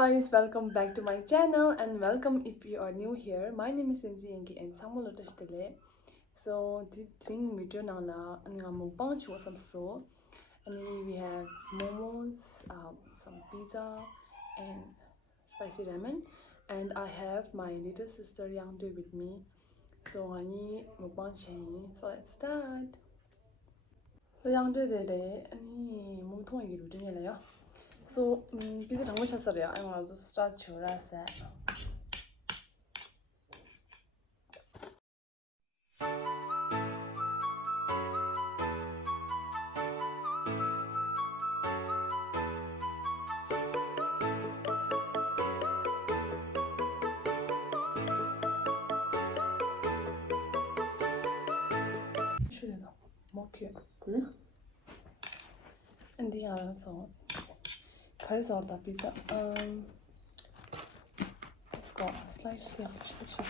guys, welcome back to my channel and welcome if you are new here. My name is Senzi Yengi and Samuel Lotus today. So this video now I'm mukbang show some so and we have momos, some pizza and spicy ramen, and I have my little sister Yangdui with me. So I need mukbang chain. So let's start. So Yangdui today any mukbang you do So, pizza 정말 찼어요. I'm going to start churrasco. 출연아, 먹게. 응? 엔딩 알아서. 가려서 왔다 pizza. Let's go. Slice the chicken.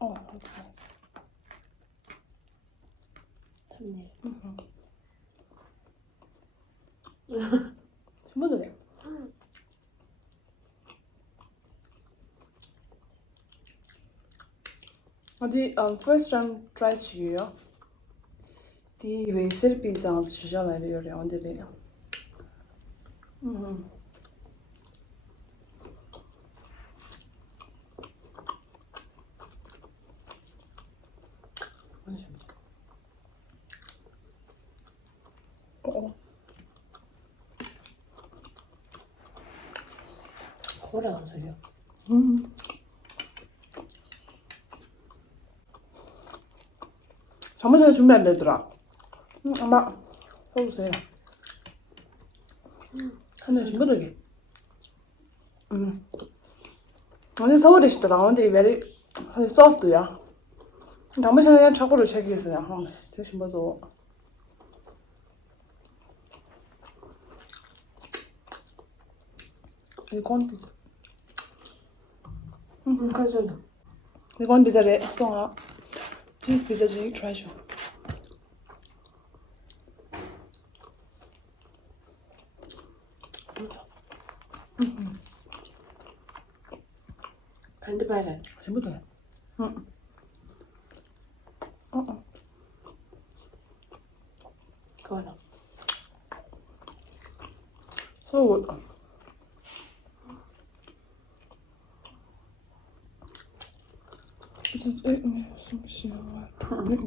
Oh, looks nice. 탐내. 신부들이. 어디 first time try 치기요. 디 웨이셀 피자 주잖아요, 요리 언제래요? 고라는 소리야. 잠을 준비 안 되더라. 엄마, 써보세요. 근데 징그러게. 아니 서울에 있더라. 근데 very soft야. 당분간에 그냥 차고를 check했어요. 한번 드신 거도. 이건 피자. 가져라. 이건 피자래. 송아. This pizza is a treasure. 반대발에. 전부 다. 고라. So good.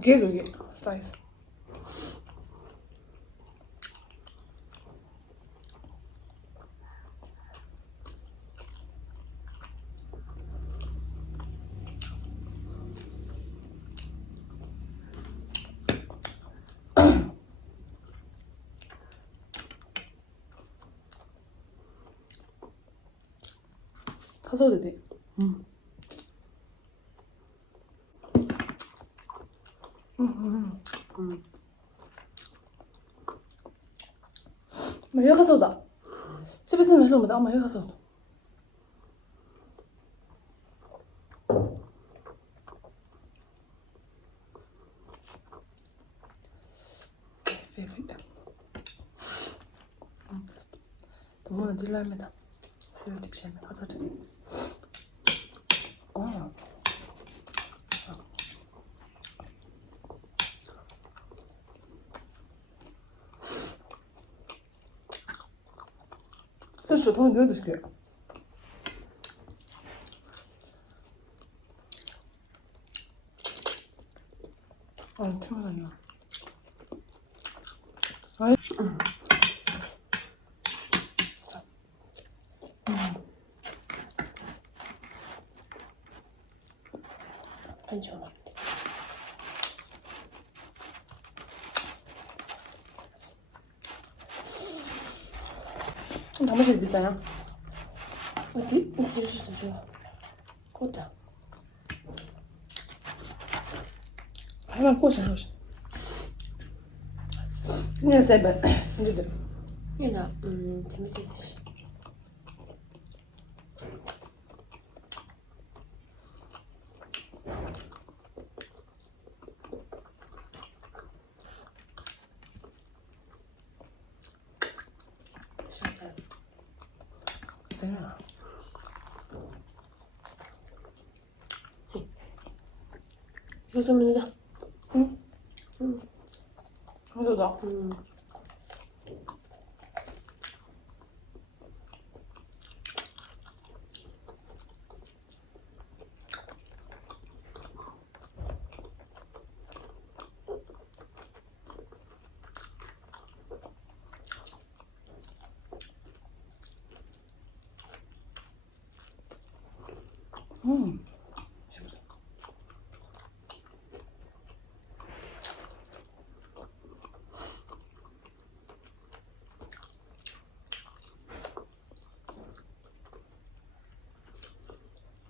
Get slice. 타서도 돼. 막 여기 가서다. 집에 있으면 싫으면 나 엄마 여기 가서. 너무나 딜라입니다. 스웨딩 잼에 가서도. 그래서 더 넣어 드릴게요. 참아요. 아이. 안 좋아. 담으실 비싸요? 어디? 수수도 좋아. 고다. 하나 꼬셔. 그냥 세븐. 이제 얘나 재밌었어. 이거 좀 넣자. 그러다.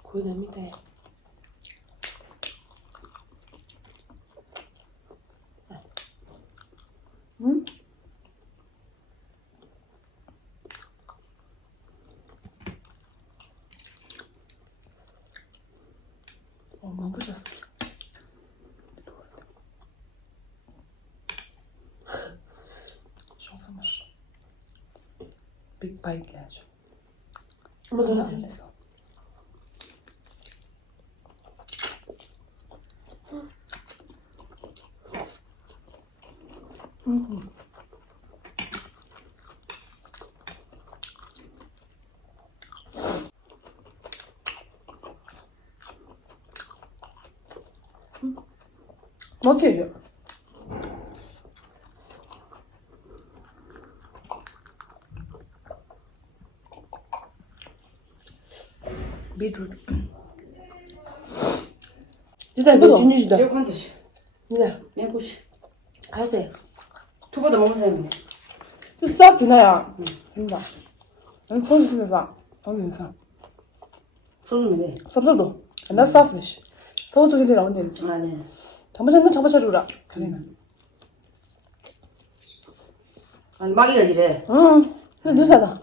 거의 됩니다. 응? 먹으셨어. Schon so much. Big bite läge. 뭐 더? 들렸어. 먹혀요. 비트루트. 일단 너 준이주다. 지금 컨트시. 네. 맹구시. 가세요. 두고도 먹는 사람이네. 这 soft 那样，真的。能抽是啥？等你看， 소주면 돼. 섭섭도. 나 soft fish. 소주 좀 이런 데 있어. 아, 네. 잠깐만 잠깐만 주라. 그래는. 아니, 마기가 지래. 응. 그 늦어다.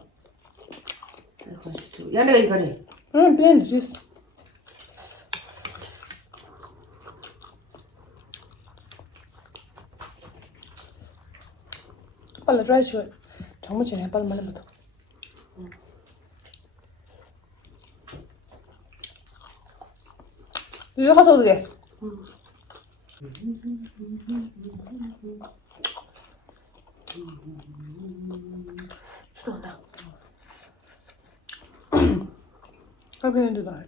야내가 이거래. 응, bien, juste. 빨리 dry 줘. 정말 진해 빨리 말해 봐. 이거 가서 어떻게? 추도다. 가비엔도 나.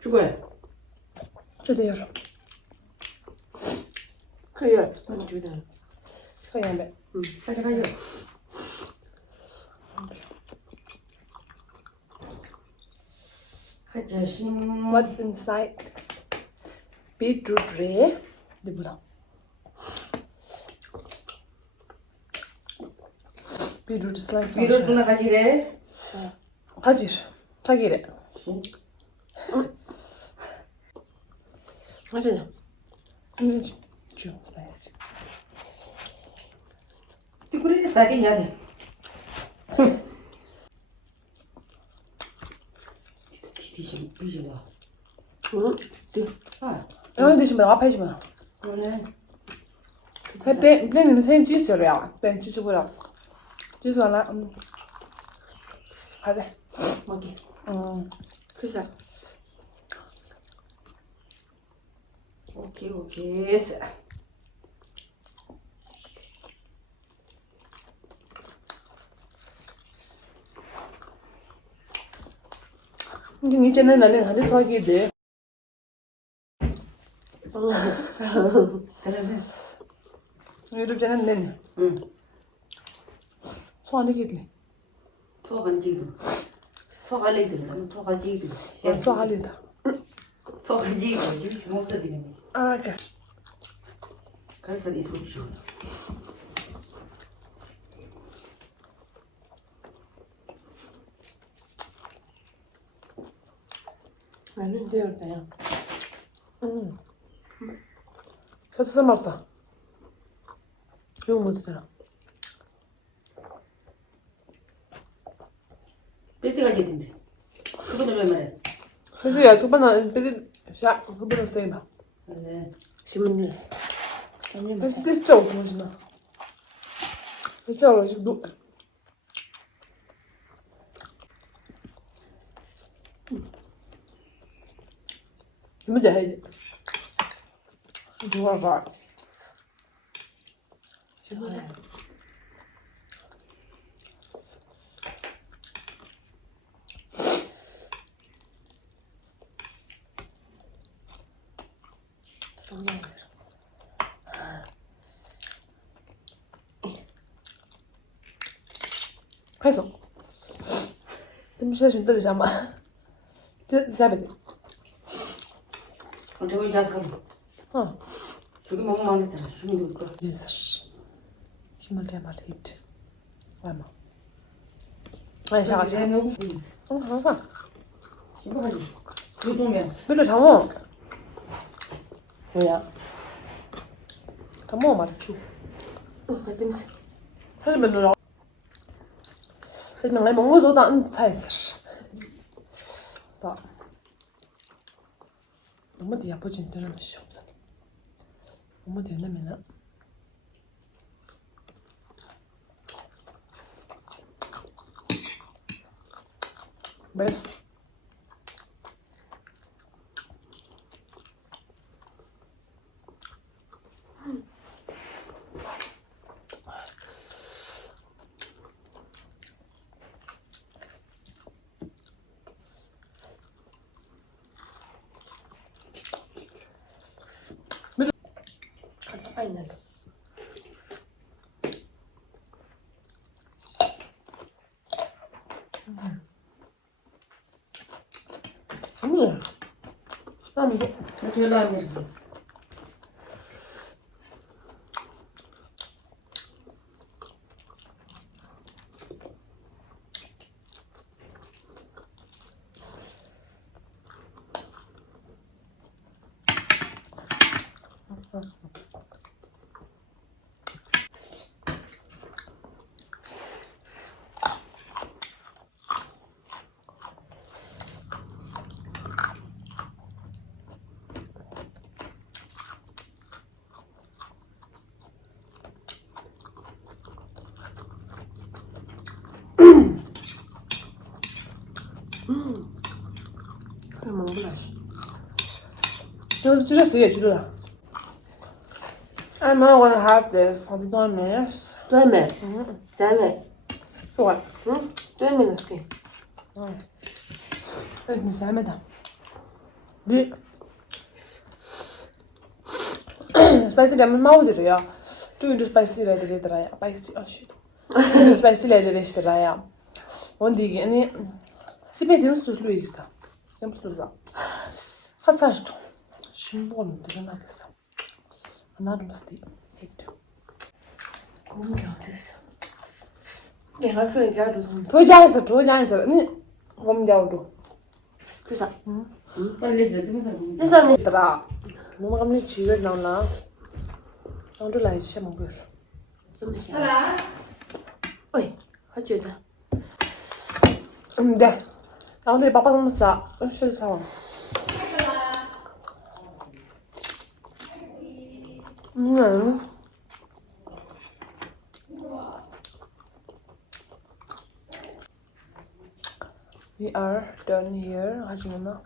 죽어야. 저대요. 그래요. 난 주다. 그냥 돼. 가져가요. 가자, What's inside? Beetroot 래. 네 보다. Beetroot slice. 위로 누나 가지래. 하지. 자기래. 맞아요. 주 slice. 띠꾸리를 싸게 해야 돼. 뒤집어. 응? 아, 여기 드시면 앞에 주면. 그러네. 它边你们先挤死了呀，边挤死不了，挤死完了，好的， 먹이. 그래. 오케이, 오케이. 했어.你真的那里还得炒鸡的， 가자. 你都真的嫩， 응. 炒那个的， 소가는 지금. 소가 레이들은 소가 지금. 炒哈里的， 소가 지금 지금 못 쓰지네. 啊这， 그래서 이 소주. 나는 되었다요. 그래도 쌈 먹다, 이거 못했잖아, 뺏어가야 되는데. 그거는 왜 말해? 그래서 야 저번에别샤 그거는 세이마, 네. 신문이었어. 그래서 진짜 어떠시나, 진짜 어떠시 노, 준비돼 해야지. 누가 봐. 준비돼. 정리하세요. 해서 좀 쉬어준 때리자마. 사베. 저거 이제 가서 어. 저기 먹으면 안 되잖아. 주는 거. Yes. 힘을 내 말이 있지. 얼마? 아니 샤가지. 응, 항상. 이거 하지. 유동면. 밀려 장어. 뭐야? 장어 말이죠. 하여튼 사실 맨날 그냥 내 먹는 소다 안 차있어. 봐. 엄마도 예쁘진 않는 시험. 엄마도 옛날에는 맛있어. 빨리 나. 난 이거 저기다 안 돼. 그래 먹어라. 이거 찢었어 얘 줄여라. I'm not gonna have this. I'll be done this. 쌤에. 쌤에. 좋아. 응? 쌤에는 스킨. 이거 잘매다. 네. Spicy lemon maudir ya. Çünkü spicy ledir ya. Spicy aşırı. Spicy ledir işte ya. Onu değil yani. Sipetim suçlu işte. Hem suçlu. Hasaştı. Şimdi onu da na겠어. 나는 mesti 했죠. 고운 게 어딨어? 내가 그래 야도 좀. 조장했어, 조장했어. 니 검자우도. 그래서 빨리 내지. 집에서. 세상에 얘들아, 뭐 감리 지we 나오나? 나도 라이즈 좀 보여. 좀 시야. 하나. 어이, 하주다. 네. 나 오늘 바빠 너무 싸. 실사 We are done here. 하지만나.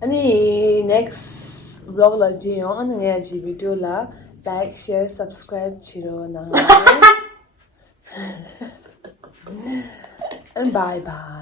아니 next vlog la jiyo an nga ji video la like share subscribe chiro na. And bye bye.